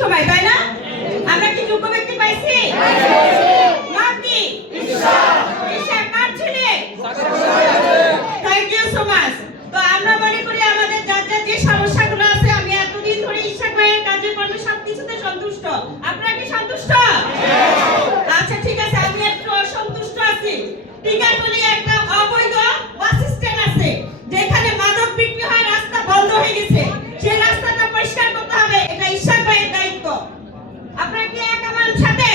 সময়, তাই না? আমরা কি যোগ্য ব্যক্তি পাইছি? নাম কি? ঈশা কার ছেলে? Thank you so much. তো আমরা মনে করি আমাদের যার যার যে সমস্যাগুলো আছে, আমি এতদিন ধরে ঈশা ভাইয়ের কার্যক্রমে সবকিছুতে সন্তুষ্ট। আপনারা কি সন্তুষ্ট? আচ্ছা ঠিক আছে, আমি একটু অসন্তুষ্ট আছি। টিকাতলী একটা অবৈধ বাস স্ট্যান্ড আছে, যেখানে মাদক বিক্রি হয়, রাস্তা বন্ধ হয়ে গেছে। সেই রাস্তাটা পরিষ্কার করতে হবে, এটা ঈশা ভাইয়ের দায়িত্ব। আপনারা কি এক আমার সাথে?